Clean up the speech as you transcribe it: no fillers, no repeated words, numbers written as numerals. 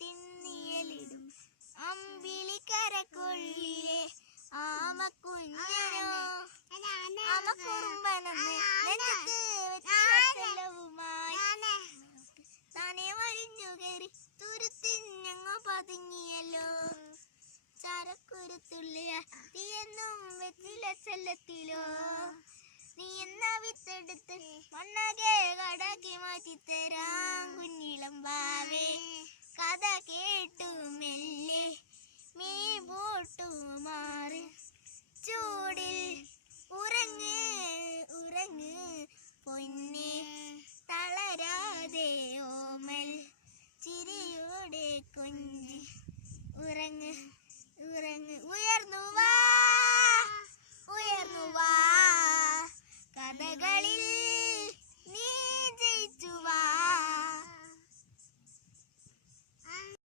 തിന്നിയലിടും അമ്പിളിക്കരക്കൊള്ളിലെ ആമക്കുഞ്ഞനോ ആമക്കുറുമ്പനെന്ന് നെഞ്ചത്ത് വെച്ചെല്ലവുമായി താനെ വലിഞ്ഞു കയറി തുരുത്തിഞ്ഞങ്ങോ പതുങ്ങിയല്ലോ. ചരക്കുരുത്തുള്ളിയ തീയെന്നും വെച്ചില ചെല്ലത്തിലോ. നീ എന്നാ വിത്തെടുത്ത് മണ്ണകെ കടക്കി മാറ്റിത്തരാം കുഞ്ഞിളം ബാവേ. കഥ കേട്ടു മെല്ലെ മീ പോട്ടു മാറി ചൂടിൽ ഉറങ്ങ് ഉറങ്ങ് പൊന്നെ തളരാതെ ഓമൽ ചിരിയുടെ കൊഞ്ചി ഉറങ്ങ്.